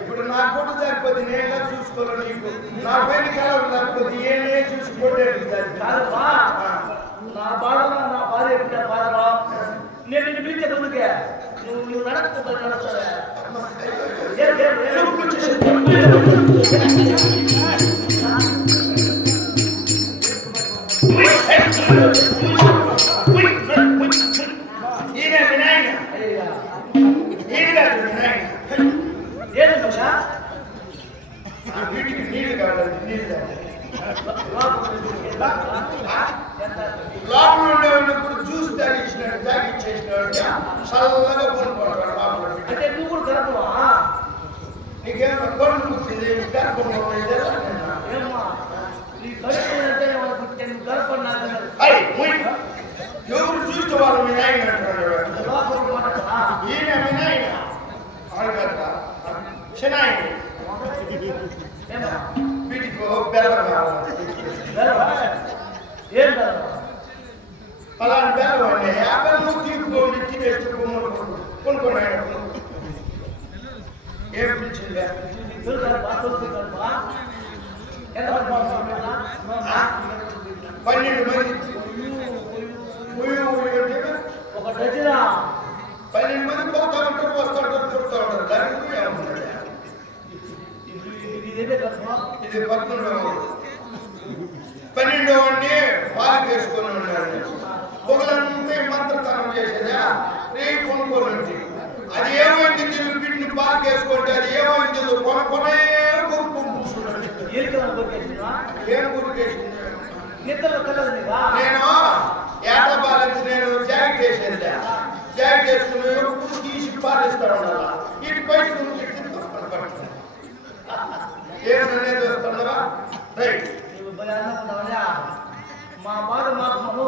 ఇప్పుడు నా కొట్టు సరిపోతే నేను చూసుకోవాలి నీకు నా పైన కాలం సరిపోతే ఏనే చూసుకోలేదు నా బాధలో నా బాధ ఎప్పుడు బాధలో నేను నిన్ను పిలిచే ముందుకే నువ్వు నడకపోతే నడుస్తావా లోపల ఉండేవాళ్ళు జ్యూస్ తాగిచ్చేసినాడు చల్లగా కొనుక్కోవాలి అంటే నువ్వు కూడా కలపవా నీకేమో కొడుకు పుట్టింది ఎవరు చూస్తే వాళ్ళు మీ నాయన ఈయన మీ నాయన శనాయన వీటికో బెల్లం అలాంటి బెల్లం అండి యాభై నువ్వు తీసుకోండి తినేసి కొనుక్కున్నాడు ఏం పిలిచిందా 12 మంది ఒక డజనా 12 మంది పోతా ఉంటారు వస్తూ ఉంటారు చూస్తూ ఉంటారు దానికి ఇది 12 వాడిని పాలు చేసుకొని ఉన్నాడు పొగలంతా మంత్రతనం చేసేదా రేపు కొనుక్కోనండి అది ఏమైంది నీళ్ళు పిండిని పాలు వేసుకుంటే అది ఏమైంది కొనుక్కొనే ఏం గురికేసింది నేను ఏట బాలెన్స్ నేను జాకెట్ వేసేది జాకెట్ వేసుకుని ఎప్పుడు తీసి పాలిస్తాను అలా ఇటు బయట ఏమనేది వస్తుందా రైట్ మా బాధ మాకు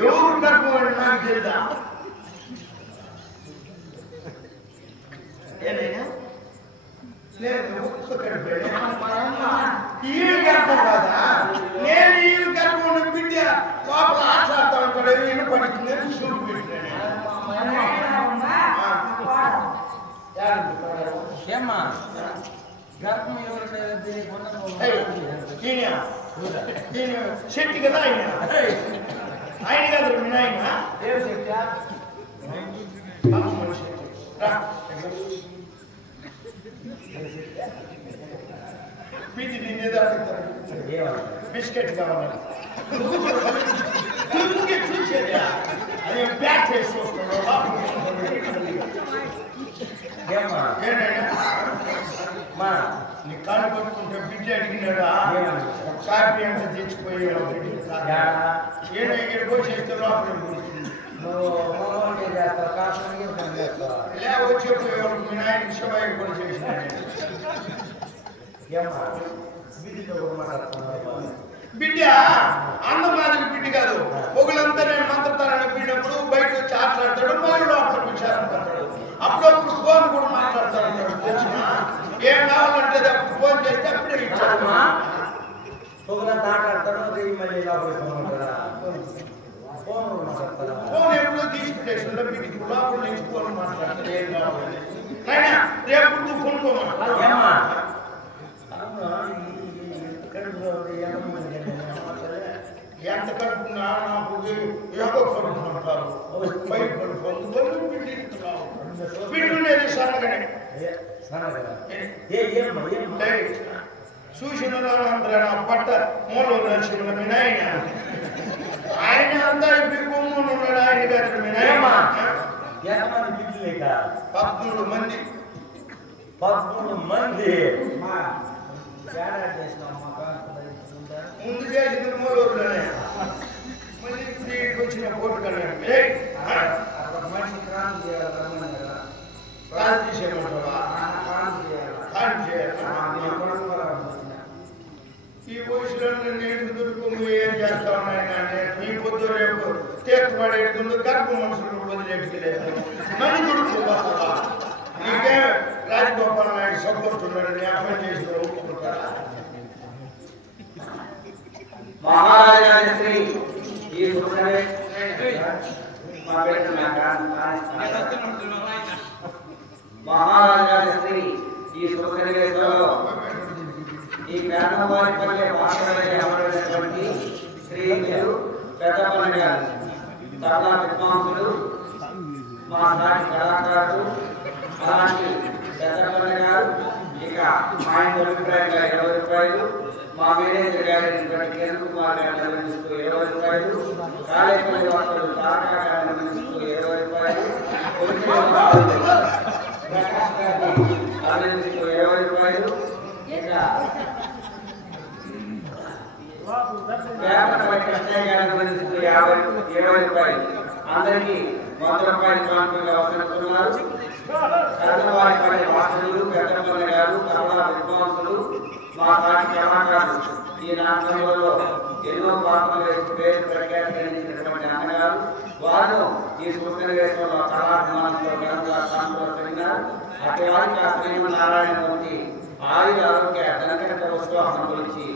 ఎవరు కట్టుకోండి నాకు తెలుదా ఏనైనా లేదు ఒక్క కట్టుకోండి ఈడు గర్భం కాదా నేను ఈడు గర్భం బిడ్డ లోపల ఆట్లాడుతూ ఉంటాడు ఈయన పడుతుంది చూడు పెట్టాను ఏమ్మా గర్భం శెట్టి కదా ఆయన ఆయన కదా మీ నాయన పీతి తినేది అడుగుతారు బిస్కెట్ కావాలి అదే బ్యాక్ చేసి చూస్తున్నాడు నీ కాలు పట్టుకుంటే బిడ్డ అడిగినాడా కాపీ అంతా తెచ్చిపోయాడు ఏదో ఇక్కడికి వచ్చేస్తే లోపల వచ్చేపోయేవాడు మీ నాయన విషయం కూడా చేసినాడు బిడ్డ అన్నమాదిరి బిడ్డ కాదు పొగలంతా నేను మంత్రతారని బిడ్డప్పుడు బయట వచ్చి ఆటలాడతాడు మళ్ళీ లోపల విచారం పడతాడు అప్పుడప్పుడు ఫోన్ కూడా మాట్లాడతాడు ఏం కావాలంటే అప్పుడు ఫోన్ చేస్తే అప్పుడే ఇచ్చాడు పొగలంతా ఆటలాడతాడు మళ్ళీ ఫోన్ ఎప్పుడో తీసుకుంటేషన్లో బిడ్డకి లోపల నుంచి ఫోన్ మాట్లాడతాడు ఏం కావాలి రేపు నువ్వు కొనుక్కోమా ఎంత కడుపున్నా నాకు ఏదో కడుపుకుంటారు బయట కడుపు బిడ్డుండేది సన్నగానే చూసిన పట్ట మూల నరసింహ మీ నాయన ఆయన అంతా ఇప్పుడు కొమ్ములు ఉన్నాడు ఆయన గారు మీ నాయన 13 మంది 13 మంది ముందు చేసిన మూలూరులోనే మళ్ళీ ఇప్పుడు వచ్చిన కోర్టు కన్నా క్రాంతి చేయమంటావా ఈ పొజిషన్ నేను దొరుకుతుంది ఏం చేస్తా ఉన్నాయన నీ పొద్దు రేపు తీర్చబడేది గర్భం మనుషులు వదిలేట్టుకెళ్ళేది నన్ను దొరుకుతుందా నీకే రాజగోపాల్ నాయుడు సపోర్ట్ ఉన్నాడు నీ అర్థం చేసిన ఒప్పుకుంటారా మహారాజా శ్రీ ఈ మహారాజా శ్రీ ఈ సుఖనివేశంలో ఈ పేదవారిపల్లె వాసనలకి అమరైనటువంటి శ్రీలు పెద్దపల్లి గారు తబలా విద్వాంసులు మా సాటి కళాకారులు అలాంటి పెద్దపల్లి గారు ఇక మా ఇంటి అభిప్రాయంగా 20 రూపాయలు మా మేనేజర్ గారైనటువంటి కిరణ్ కుమార్ గారిని అభినందిస్తూ 20 రూపాయలు కాళేపల్లి వాసులు తారకా గారిని అభినందిస్తూ 20 రూపాయలు ప్రకాష్ గారిని అభినందిస్తూ 20 రూపాయలు ఇక వేపపల్లి కృష్ణయ్య గారిని అభినందిస్తూ 20 రూపాయలు అందరికీ 100 రూపాయలు కానుకగా అవసరస్తున్నారు. కర్ణవారిపల్లి వాసులు పెద్దపల్లి గారు తబలా విద్వాంసులు మా సాటి కళాకారులు ఈ నాటకంలో ఎన్నో పాత్రలు వేసి పేరు ప్రఖ్యాతి గడించినటువంటి అన్నగారు వారు ఈ సూచనవేశంలో కళాభిమానంతో ఘనంగా సాంప్రదాయంగా అట్టి వారికి ఆ శ్రీమన్నారాయణమూర్తి ఆయుధ ఆరోగ్య ధనకంట ఉత్సాహం గురించి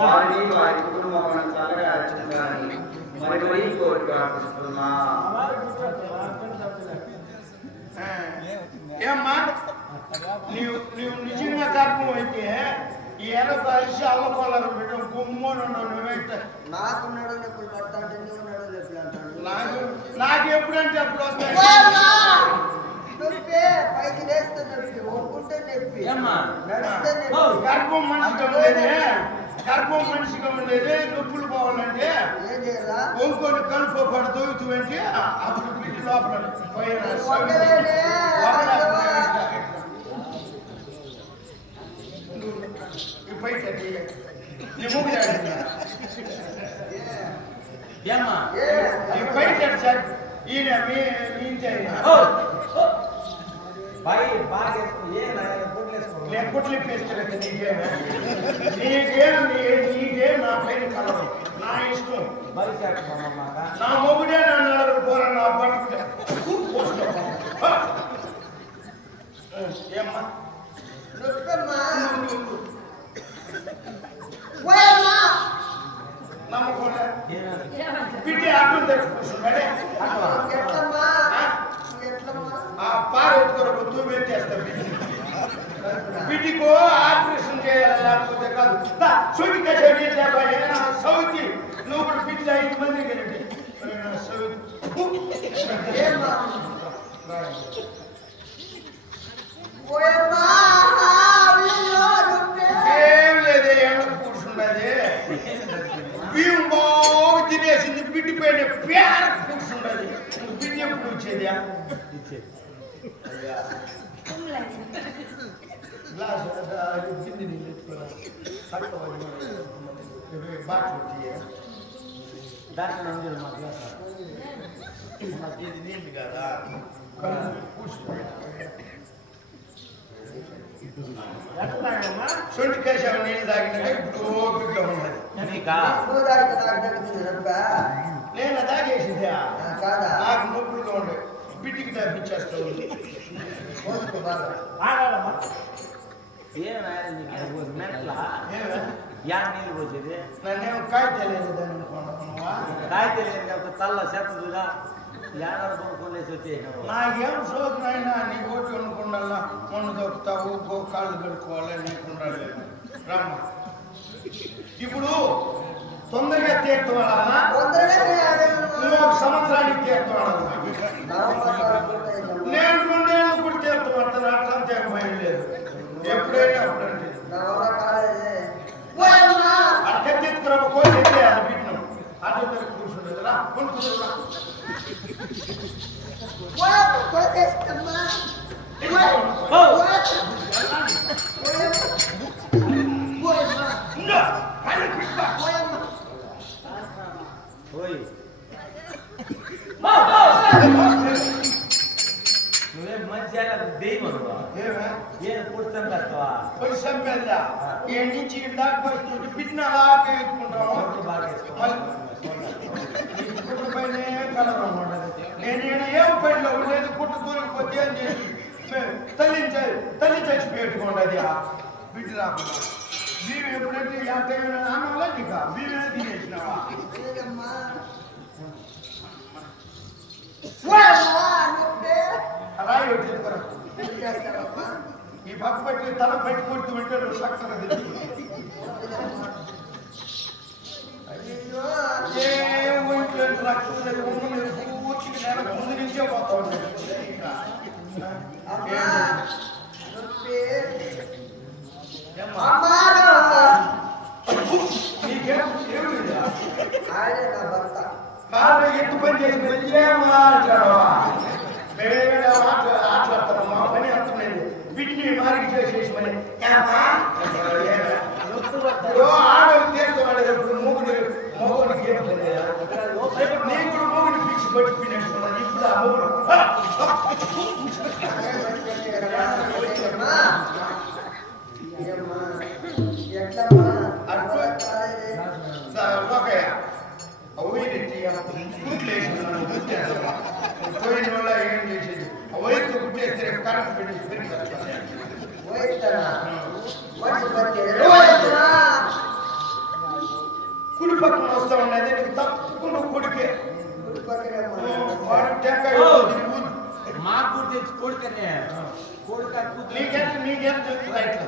వారిని వారి కుటుంబం చల్లగా రచించాలని మరి మరీ కోరిక ప్రార్థిస్తున్నా. ఏమ్మా నీవు నిజంగా గర్భం అయితే ఈ ఎర్ర కలిసి అల్లకొల్లారు పెట్టడం గుమ్మని నువ్వేంట నాకున్నాడు నొప్పులు పడతాంటే నీవున్నాడు నొప్పులు అంటాడు. నాకు ఎప్పుడంటే అప్పుడు వస్తాయి నొప్పి పైకి లేస్తే నొప్పి ఒప్పుకుంటే నొప్పి నడిస్తే గర్భం మనిషిగా ఉండేది నొప్పులు పోవాలంటే ఏం చేయాలా ఒంకొని కలుపు పడి దొరుకుతుందంటే అప్పుడు పిల్లి లోపల కుట్లు ఇప్పిస్తాను నీకేం నా పైన కలదు నా ఇష్టం నా మొగుడే నన్ను పోరా నా పట్టు ఏమ్మా నమ్మకుండా పిట్టి అర్థం తెలుసుకుంటున్నాడే ఆ పాలు ఎత్తుకోరకు తూమెత్తేస్తాం బిడ్డకు ఆపరేషన్ చేయాలి లేకపోతే కాదు సూటిగా సౌతి నువ్వు కూడా బిడ్డ 5 మంది కలిపి ఏం లేదే ఎండ కూర్చున్నది బియ్యం బాగా తినేసింది బిడ్డ పైన పేర కూర్చున్నది బిడ్డ ఎప్పుడు వచ్చేది నీళ్ళు కదా సొంటి కేశాలు నీళ్ళు తాగినాక ఇప్పుడు ఓపికగా ఉన్నది నేను తాగేసిందా నాకు నొప్పులుగా ఉండే బిడ్డికి తప్పించేస్తావు నన్నేమో కాయ తెలియదు కాయ తెలియదు కాబట్టి తల్ల చెప్పదురా నాకేం సోకునైనా నీ ఓటు అనుకుండాలా మొన్న దొక్కుతావు కాళ్ళు కడుక్కోవాలి నీకుండాలి రమ్మ ఇప్పుడు తొందరగా తీర్థం వాడాలన్నా ఇంకొక సంవత్సరానికి తీర్థం వాడాలి నేను 2 ఏళ్ళు కూడా తీర్థం పడతాను అట్లంతే భయం లేదు ఎప్పుడైనా అప్పుడంటే అట్లా తీసుకురా కోసి ఎత్తేయాలి బిడ్డను అట్లా కూర్చుండదు రా కొనుక్కుంటున్నా నువ్వేం మంచి దెయ్యం ఏం పుస్తకం కష్టవా సంపెద్దా ఈ నుంచి దాకా వస్తుంది బిడ్డ అలాగే ఎత్తుకుంటాము పైన కలర్ నేను ఏం పైన లేదు పుట్టు దూరిపోతే అని చేసి తల్లి చచ్చి పెట్టుకోండి బిడ్డ రాకుండా మేము ఎప్పుడైతే అన్నంలో నీకు మేమే తినేసినావా అలా ఈ పక్క పెట్టి తల పెట్టి కొడుతూ ఉంటే నువ్వు సక్కగా ఒంట్లో రక్తం లేదు ఒంగు లేదు పూర్తిగా నెల ముందు నుంచే పోతా ఉంటాడు ఎత్తు పని చేసి మాట్లాడవా ఆటలాడతాను మా పని అర్థమైంది వీటిని మార్గి చేసేసి మరి ఆడలు తీసుకోవాలి మూగుడు మోగుడికి ఏం నీ కూడా మూగుడు పిచ్చి పట్టుకునేట్టుకున్నది ఇప్పుడు ఆ మూగుడు పోయిన వల్ల ఏం చేసేది వయసు కుట్టేస్తే కరెంట్ కుడి పక్కన వస్తా ఉన్నది నీకు తప్పకుండా కొడుకే మాకు తెచ్చి కొడుకనే నీకెంత రైట్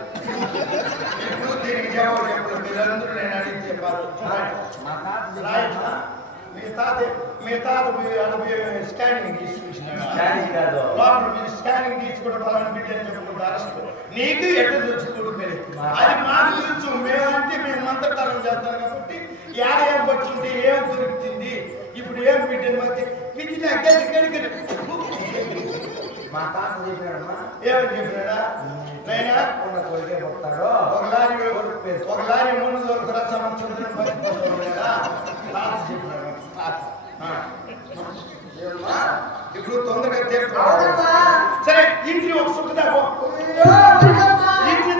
దీనికి జవాబు చెప్పలేదు మీరందరూ నేను అడిగితే మీ తాత స్కానింగ్ స్కానింగ్ తీసుకుంటే పలానా బిడ్డ అని చెప్పుకుంటే అరెస్ట్ నీకు ఎట్లా తెచ్చి కొడుకుని అది మాకు తెలుసు మేమంటే మేము మంత్రతరం చేస్తాం కాబట్టి ఏం పట్టుకుంటే ఏం దొరుకుతుంది ఇప్పుడు ఏం బిడ్డని బట్టి పిచ్చిన గడిగడి మా తాత చెప్పాడమ్మా ఏమని చెప్పాడా నైనా కొడుకే పుడతాడు ఒక లారీ ముందు దొరకరా సంవత్సరం ఇప్పుడు తొందరగా తీర్చుకోవాలి సరే ఇంటి ఒక సుఖదా ఇంటి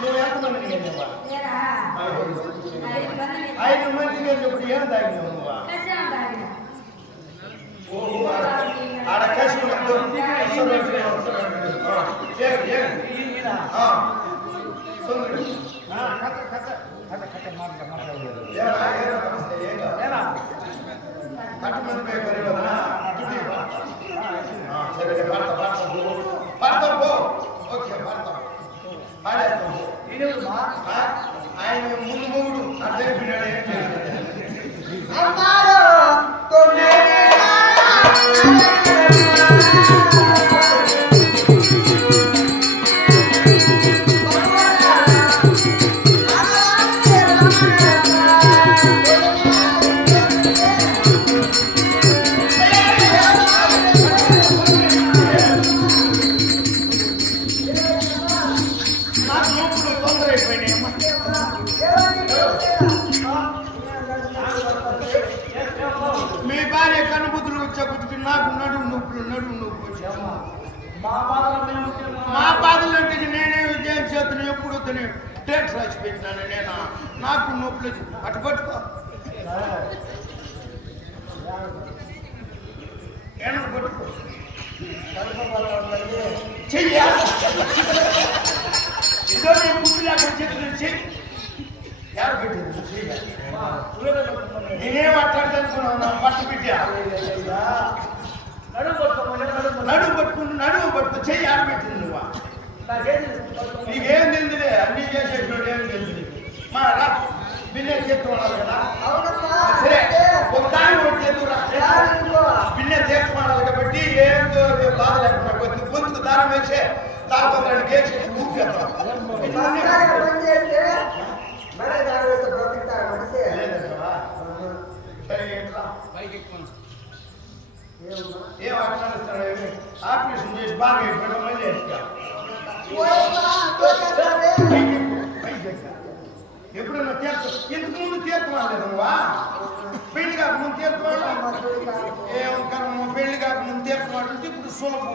నువ్వు ఎంతమంది 5 మందికి ఇప్పుడు ఏం తాగినావు నువ్వు ఆడ కసి కట్టమంది పేపర్ సరే పడతాం పో ఓకే పడతాం ఆయన ముందు మూడు అర్థం పిన్నాడు ఏం మీ భార్య కనుబుద్ధులు వచ్చేప్పటికి నాకు నడుము నొప్పి మా బాధలు అంటే నేనే విజయం చేతులు ఎప్పుడు డేట్ రాసి పెట్టినాను నేను నాకు నొప్పులు అటు పట్టుకో పట్టుకో చెయ్యా ఇదో నేను పుట్టిలాగా చేతులు చెయ్యి యారు పెట్టింది నేనేం మాట్లాడదనుకున్నావు నా పట్టు బిడ్డ నడుము పట్టుకుని చెయ్యి యారు పెట్టింది నువ్వా నీకేం తెలియదులే అన్ని చేసేటోడు ఏం తెలియదు మా రా బిన్నె చేసుకోవాలి కదా సరే ఒక దాని ఒకటి చేతురా బిన్నె చేసుకోవాలి కాబట్టి ఏం బాధ లేకుండా గొంతుకు దారం వేసే తాపత్రాన్ని కేసేసి ఊపేస్తాం ఏం అట్లాడుతున్నాడు ఆపరేషన్ చేసి బాగా అయిపోయినా మళ్ళీ ఎప్పుడన్నా తీర్థం ఇంతకు ముందు తీర్థం లేదు నువ్వా పెళ్లి కాకముందు తీర్థం ఏం కర్మ పెళ్లి కాకముందు తీర్థం అంటే ఇప్పుడు సులభం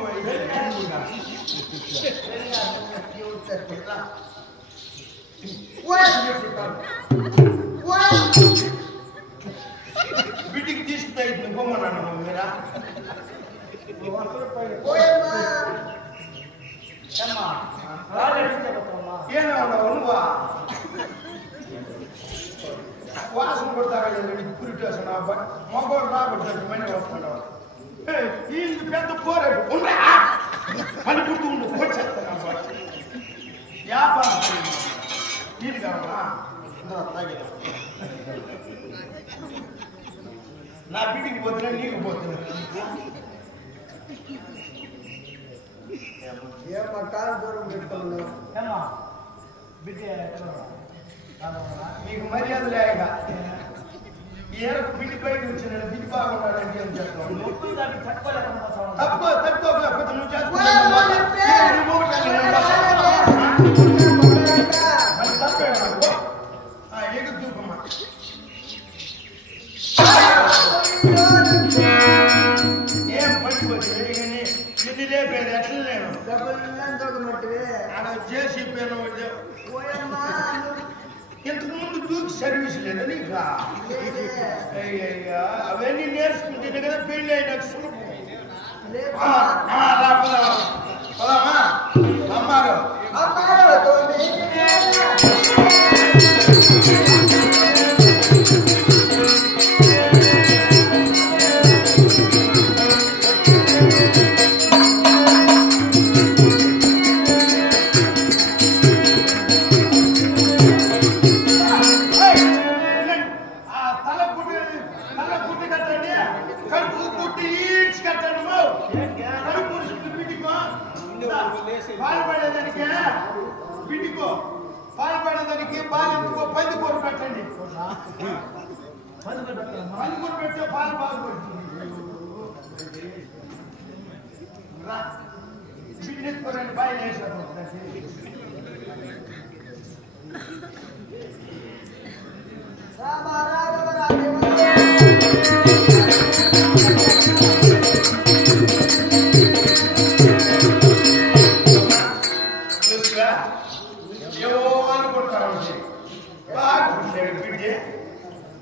బిడ్డికి తీసుకుంటే బొమ్మన్నాను మీరా ఏమన్నావు నువ్వా వాసన కొడతారా పురిటేసిన మగవాడు రాబట్టు మనీ వస్తున్నావు ఈ పెద్ద కోరే ఉండే అని గుర్తు ఉండు వచ్చేస్తాను వ్యాపారం ఇది కావాలా నా బిడ్డికి పోతున్నా నీకు పోతున్నా ఏమో కాలు దూరం పెట్టుకున్నావు నీకు మర్యాద లేక ఏరకు బిడ్డి బయట వచ్చిన బిడ్డి బాగున్నాడండి అని చెప్తాను తప్పు తప్పుకోకపోతే నువ్వు తప్పే ఎగురు చూపమ్మా ఏం పట్టుకోవచ్చు ఇది లేపేది ఎట్లా లేను అక్కడ చేసి ఇంతకు ముందు దూకి సర్వీస్ లేదా నీకు అవన్నీ నేర్చుకుంటేనే కదా పెళ్ళి అయినాక పదామా అమ్మారు పాల్పడేదానికి బాలించుకో 10 కోట్లు పెట్టండి 10 కోట్లు పెడితే పాలు బిడ్డెత్తుకోరండి బాగా వేసారు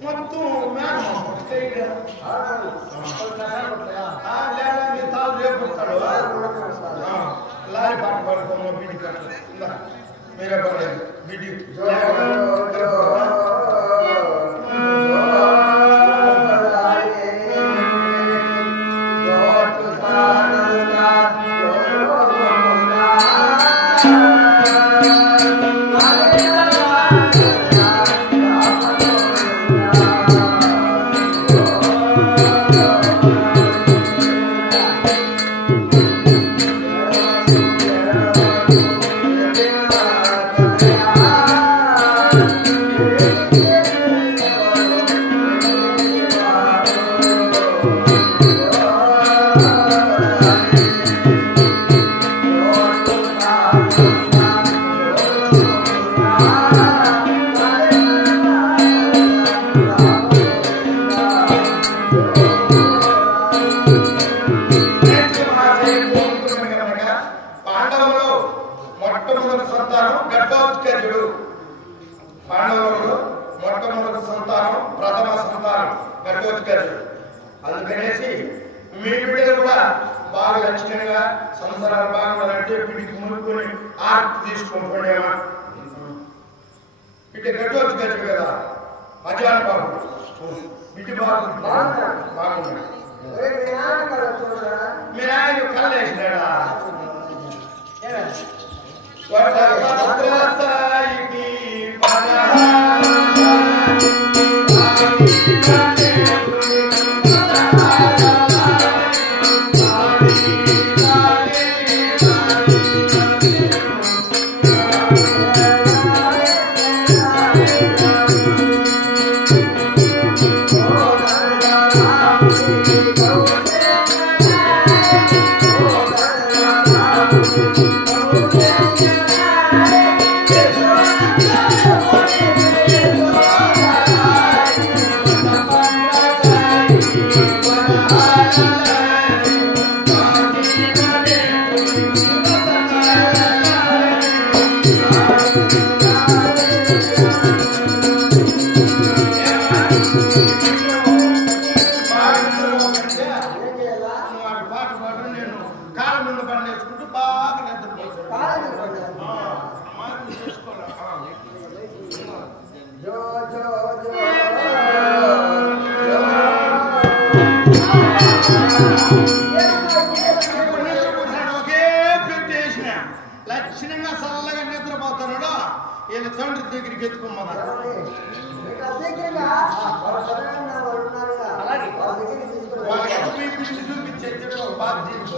మొత్తం తాను రేపుతాడు లారీ పాట పడుకోమో బిడ్డి మీరే పడలేదు బిడ్డి అందుకనేసి మీ బిడ్డలు కూడా బాగా లక్ష్యంగా సంవత్సరాలు బాగుండాలంటే బిడ్డకి మునుకొని ఆర్ట్ తీసుకుంటున్నామా బిడ్డ గడ్డవచ్చు కదా అజాన్ బాబు బిడ్డ బాగుంది మీ ఆయన కళ్ళేసినాడా Yeah. ఒకే పెట్టేసిన లక్షణంగా చల్లగా నిద్రపోతున్నాడు. వీళ్ళ తండ్రి దగ్గరికి ఎత్తుకోమన్నారు. చూపించేది బాధ్యత.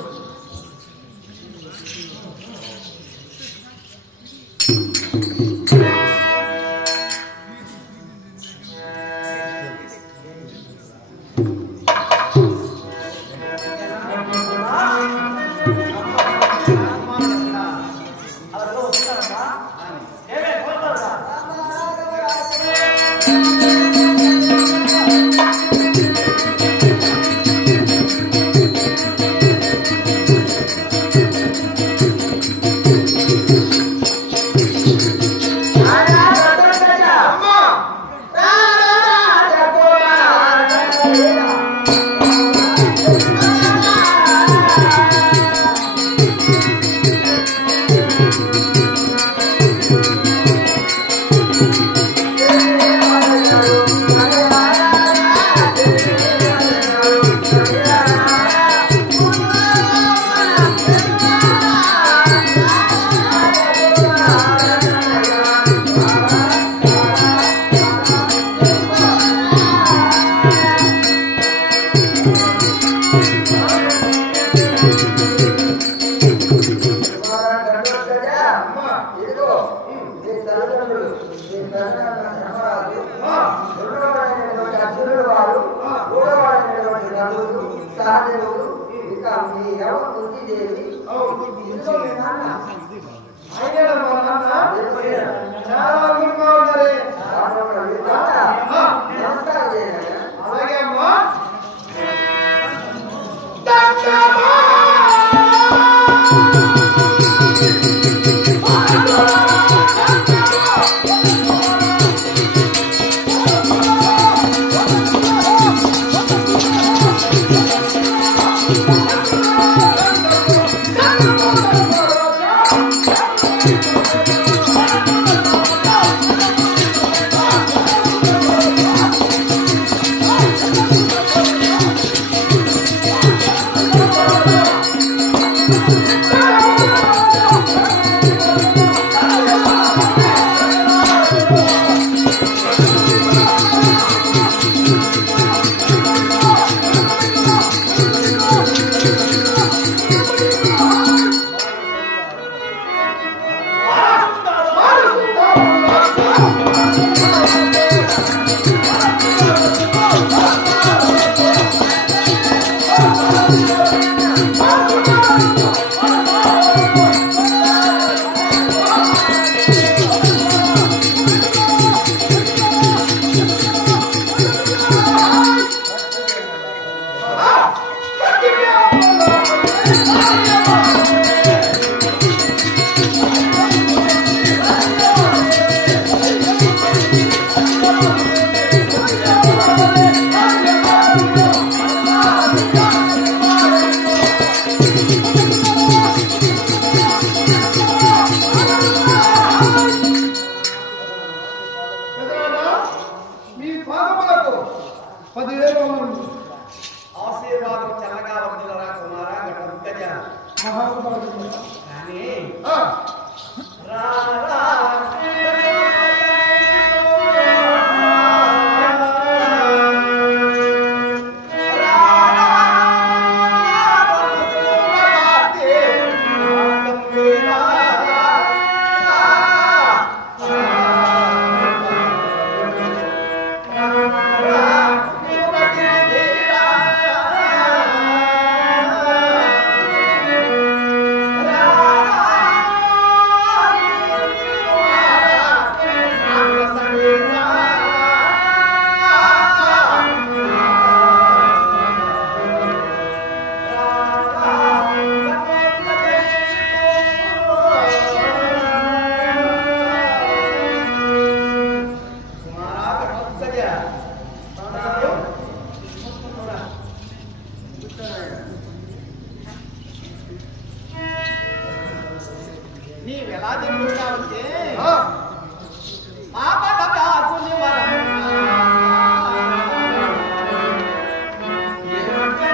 Thank you.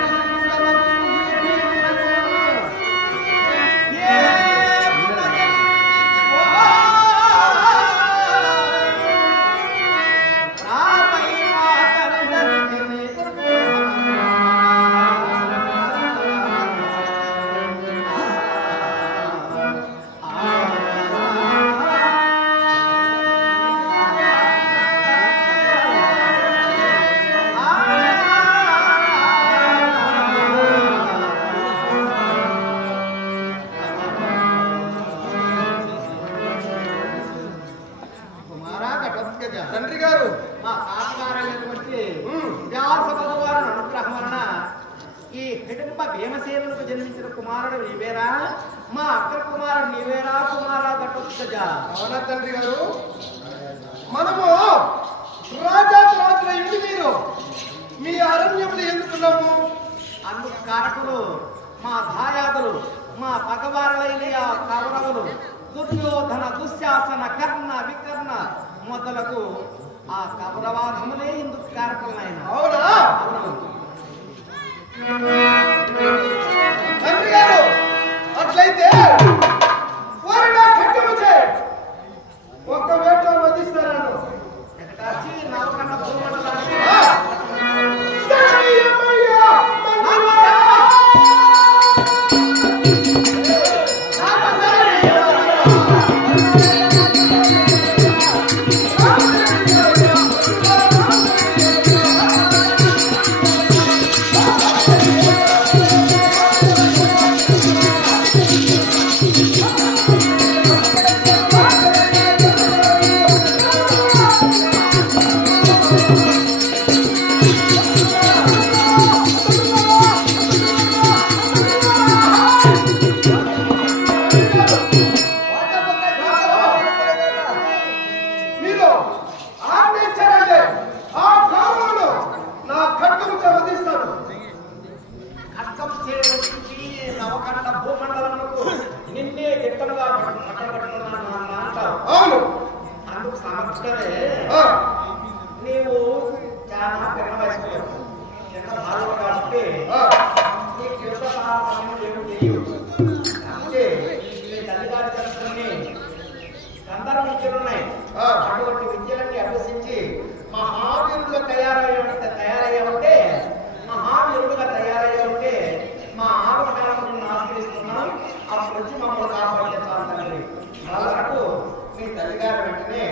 తండ్రి గారు మా తాతగారైనటువంటి వ్యాస భగవాను అనుగ్రహం వలన ఈ హిడింబ భీమసేనులకు జన్మించిన కుమారుడు నీవేరా, మా అక్క కుమారుడు నీవేరా కుమారా ఘటోత్కజ. అవునా తండ్రి గారు? మనము రాజాల ఇంటి మీరు మీ అరణ్యములు ఎందుకున్నాము? అందుకు కారకులు మా దాయాదులు, మా పగవారులైన ఆ కౌరవులు, దుర్యోధన దుశ్శాసన కర్ణ వికర్ణ మొదలకు ఆ కౌరవాధములే ఇందుకు కారకులైన. అవునా అవును తండ్రి గారు, అట్లయితే వారిని ఖడ్గము చేయి. ఒక్క వేట వధిస్తారను. కాచి నవకన్న భూమండలానికి మీరు ఆజ్ఞించారంటే ఆ కాలంలో నా ఖడ్గముతో వధిస్తాను. ఖడ్గం చేయవలసింది నవకన్న భూమండలములకు నిన్నే దిట్టంగా పట్టబడుతున్నాను అంటావు. అవును. అందుకు సమర్థమే ఆ, నీవు చాలా పెద్ద వయసు చిన్న భార్య కాబట్టి ఆ, నీకు యుద్ధ సామర్థ్యం ఏమి తెలియదు. అంటే నీ తల్లిగారి చరిత్రని అందరూ విద్యలున్నాయి. ఆ. అటువంటి విద్యలన్నీ అభ్యసించి మహావీరుడుగా తయారయ్యావంటే మహావీరుడుగా తయారయ్యావంటే మా ఆత్మకాలను ఆశ్రయిస్తున్నాం. అప్పటి నుంచి మమ్మల్ని కాపాడించాలి తండ్రి. అలాగూ మీ తల్లిగారు వెంటనే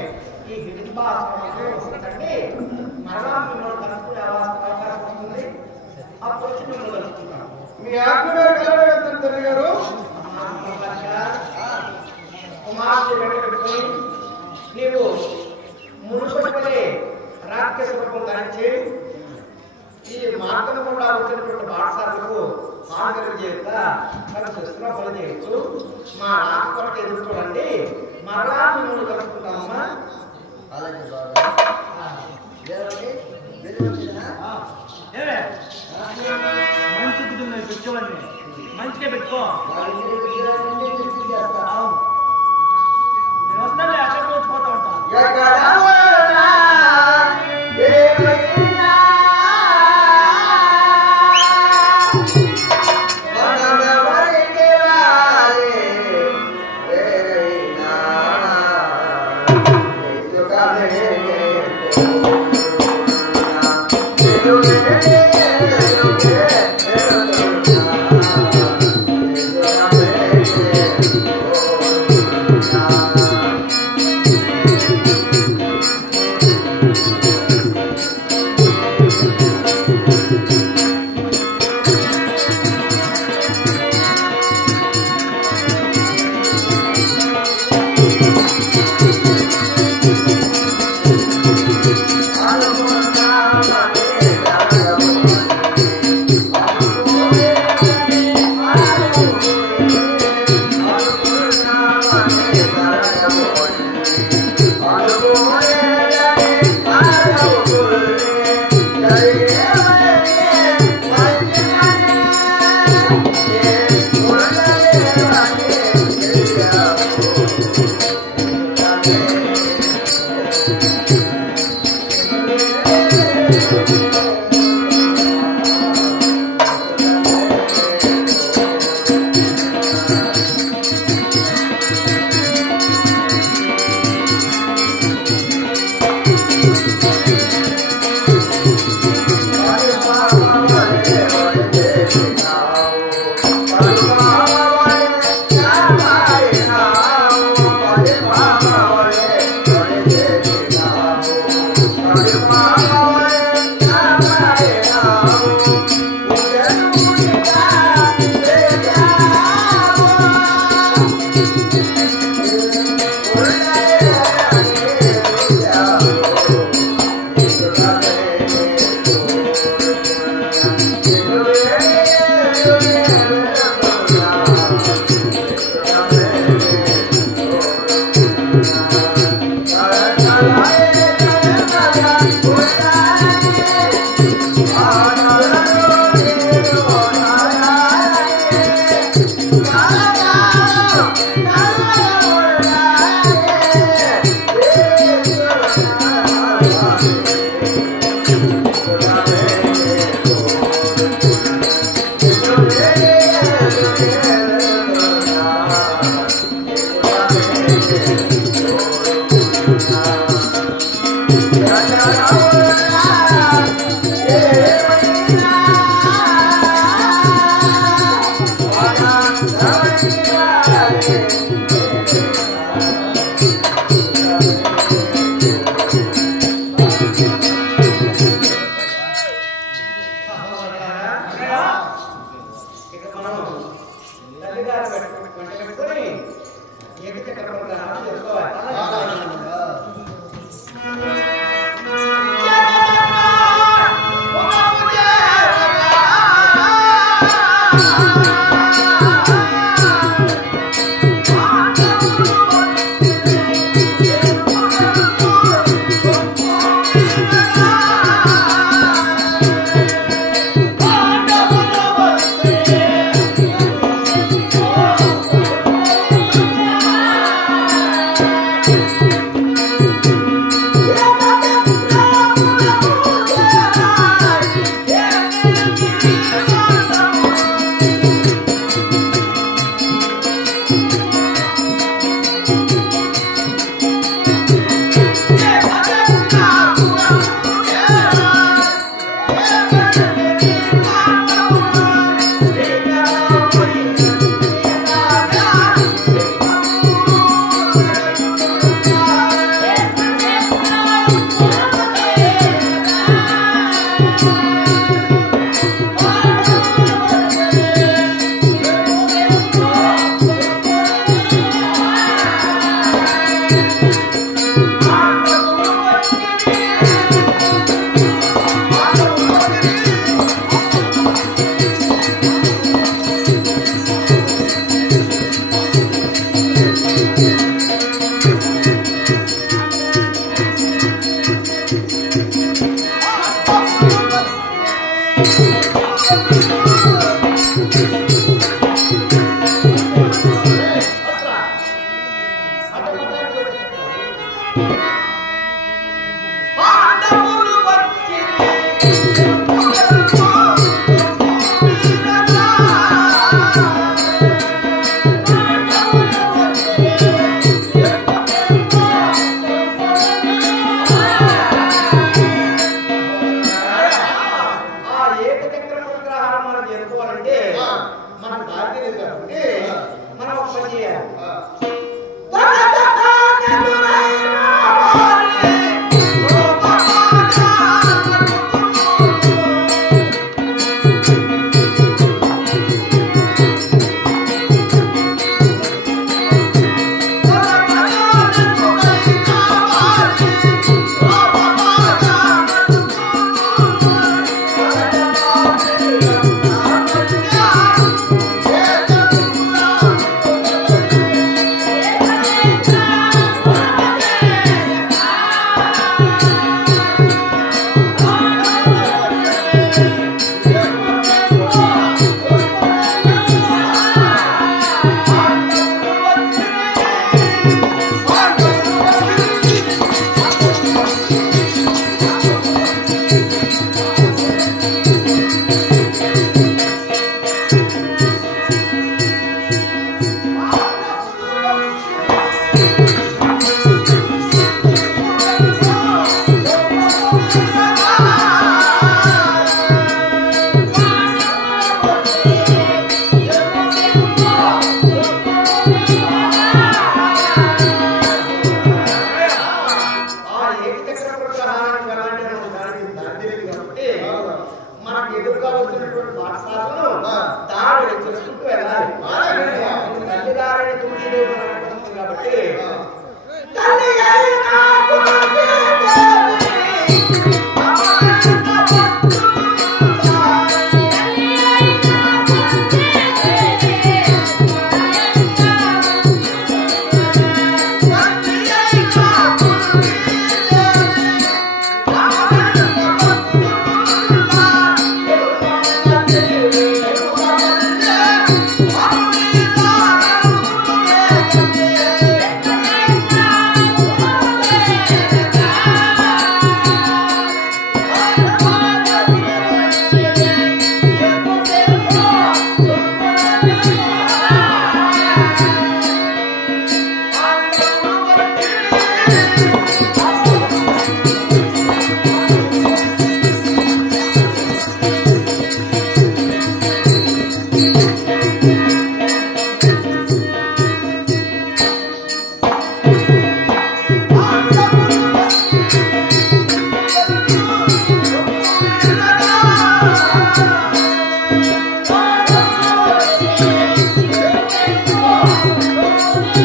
ఈ హిడింబాశ్రమంలో వస్తుందండి. మరలా మిమ్మల్ని కలుసుకునే అవకాశం వస్తుంది. అప్పటి నుంచి మిమ్మల్ని కలుసుకుంటాం. మీ ఆజ్ఞ మీద కలగలుగుతాను తండ్రి గారు. కుమార్తె వెంట పెట్టుకొని నీవు మునుపటిపడే రాక్షస రూపం ధరించి ఈ మార్గం కూడా వచ్చినటువంటి పాఠశాలకు ఆదరణ చేత మనం శస్త్రపలు చేయొచ్చు. మా రాష్ట్రానికి ఎదుర్కోండి. మరలా మిమ్మల్ని కలుసుకుంటామమ్మా. అలాగే బాబా. ఏమండి? వెళ్ళి వచ్చినా? మంచి కుటుంబం పెట్టుకోండి. మంచిగా పెట్టుకో. వాళ్ళ ఇంటికి వెళ్ళాలంటే తెలిసి చేస్తా. నేను వస్తాను, అక్కడ వచ్చిపోతా ఉంటా.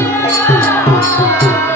ఆ